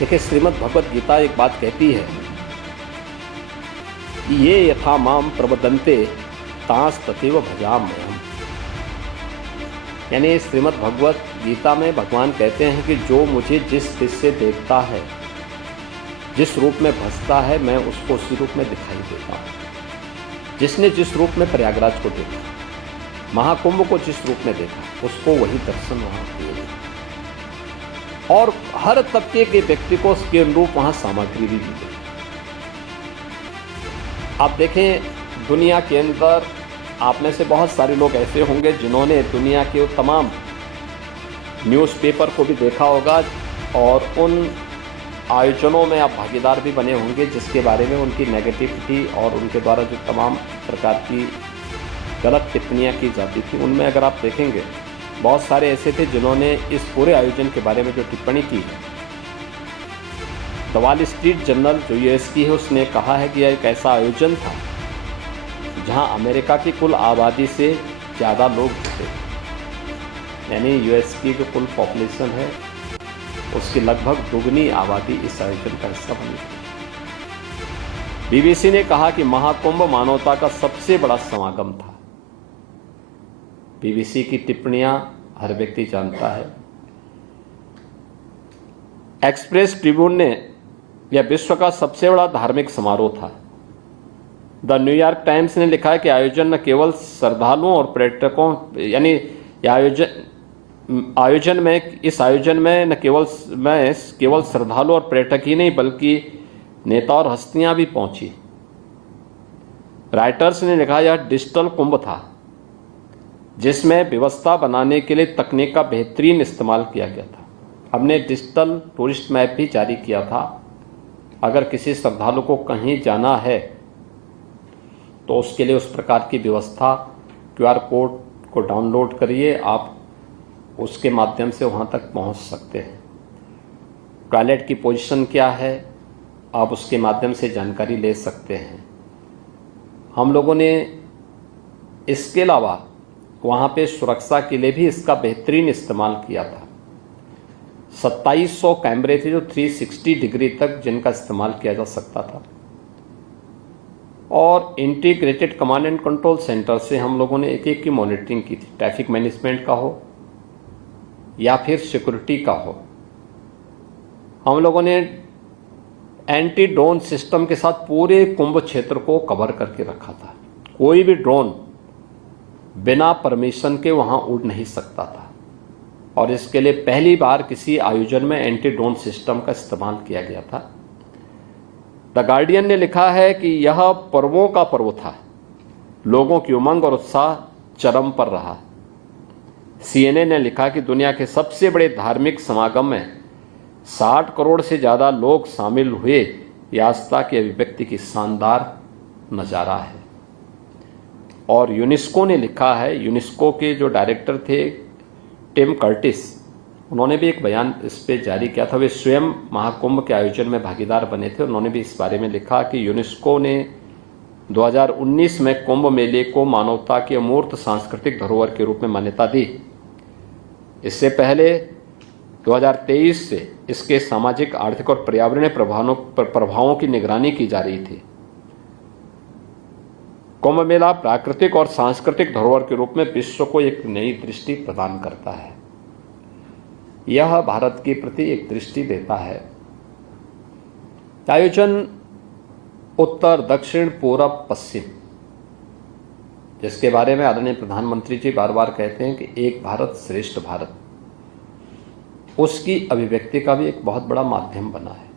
देखिए, श्रीमद् भगवद गीता एक बात कहती है कि ये यथा माम प्रबदन्ते तांस तथैव भजाम्यहम्। यानी श्रीमद् भगवद गीता में भगवान कहते हैं कि जो मुझे जिस दृष्टि से देखता है, जिस रूप में भजता है, मैं उसको उसी रूप में दिखाई देता हूँ। जिसने जिस रूप में प्रयागराज को देखा, महाकुंभ को जिस रूप में देखा, उसको वही दर्शन वहाँ किए। और हर तबके के व्यक्ति को उसके अनुरूप वहाँ सामग्री भी मिली। आप देखें, दुनिया के अंदर आप में से बहुत सारे लोग ऐसे होंगे जिन्होंने दुनिया के तमाम न्यूज़पेपर को भी देखा होगा और उन आयोजनों में आप भागीदार भी बने होंगे जिसके बारे में उनकी नेगेटिविटी और उनके द्वारा जो तमाम प्रकार की गलत टिप्पणियां की जाती थी, उनमें अगर आप देखेंगे बहुत सारे ऐसे थे जिन्होंने इस पूरे आयोजन के बारे में जो टिप्पणी की है। द वॉल स्ट्रीट जर्नल जो यूएस की है, उसने कहा है कि यह एक ऐसा आयोजन था जहां अमेरिका की कुल आबादी से ज़्यादा लोग थे। यानी यूएस की जो कुल पॉपुलेशन है उसकी लगभग दुगनी आबादी इस आयोजन का हिस्सा बनी थी। बीबीसी ने कहा कि महाकुंभ मानवता का सबसे बड़ा समागम था। बीबीसी की टिप्पणियां हर व्यक्ति जानता है। एक्सप्रेस ट्रिब्यून ने यह विश्व का सबसे बड़ा धार्मिक समारोह था। द न्यूयॉर्क टाइम्स ने लिखा है कि आयोजन न केवल श्रद्धालुओं और पर्यटकों, यानी इस आयोजन में न केवल श्रद्धालु और पर्यटक ही नहीं बल्कि नेता और हस्तियां भी पहुंची। राइटर्स ने लिखा यह डिजिटल कुंभ था जिसमें व्यवस्था बनाने के लिए तकनीक का बेहतरीन इस्तेमाल किया गया था। हमने डिजिटल टूरिस्ट मैप भी जारी किया था। अगर किसी श्रद्धालु को कहीं जाना है तो उसके लिए उस प्रकार की व्यवस्था, क्यूआर कोड को डाउनलोड करिए, आप उसके माध्यम से वहाँ तक पहुँच सकते हैं। टॉयलेट की पोजीशन क्या है, आप उसके माध्यम से जानकारी ले सकते हैं। हम लोगों ने इसके अलावा वहाँ पे सुरक्षा के लिए भी इसका बेहतरीन इस्तेमाल किया था। 2700 कैमरे थे जो 360 डिग्री तक जिनका इस्तेमाल किया जा सकता था। और integrated command and control centre से हम लोगों ने एक की मॉनिटरिंग की थी, ट्रैफिक मैनेजमेंट का हो या फिर सिक्योरिटी का हो। हम लोगों ने एंटी ड्रोन सिस्टम के साथ पूरे कुंभ क्षेत्र को कवर करके रखा था। कोई भी ड्रोन बिना परमिशन के वहां उड़ नहीं सकता था और इसके लिए पहली बार किसी आयोजन में एंटी ड्रोन सिस्टम का इस्तेमाल किया गया था। द गार्डियन ने लिखा है कि यह पर्वों का पर्व था, लोगों की उमंग और उत्साह चरम पर रहा। सीएनए ने लिखा कि दुनिया के सबसे बड़े धार्मिक समागम में 60 करोड़ से ज़्यादा लोग शामिल हुए। यह आस्था की अभिव्यक्ति की शानदार नज़ारा है। और यूनेस्को ने लिखा है, यूनेस्को के जो डायरेक्टर थे टिम कर्टिस, उन्होंने भी एक बयान इस पे जारी किया था। वे स्वयं महाकुंभ के आयोजन में भागीदार बने थे। उन्होंने भी इस बारे में लिखा कि यूनेस्को ने 2019 में कुंभ मेले को मानवता की अमूर्त सांस्कृतिक धरोहर के रूप में मान्यता दी। इससे पहले 2023 से इसके सामाजिक, आर्थिक और पर्यावरणीय प्रभावों की निगरानी की जा रही थी। कुंभ मेला प्राकृतिक और सांस्कृतिक धरोहर के रूप में विश्व को एक नई दृष्टि प्रदान करता है। यह भारत के प्रति एक दृष्टि देता है। आयोजन उत्तर, दक्षिण, पूरब, पश्चिम, जिसके बारे में आदरणीय प्रधानमंत्री जी बार बार कहते हैं कि एक भारत श्रेष्ठ भारत, उसकी अभिव्यक्ति का भी एक बहुत बड़ा माध्यम बना है।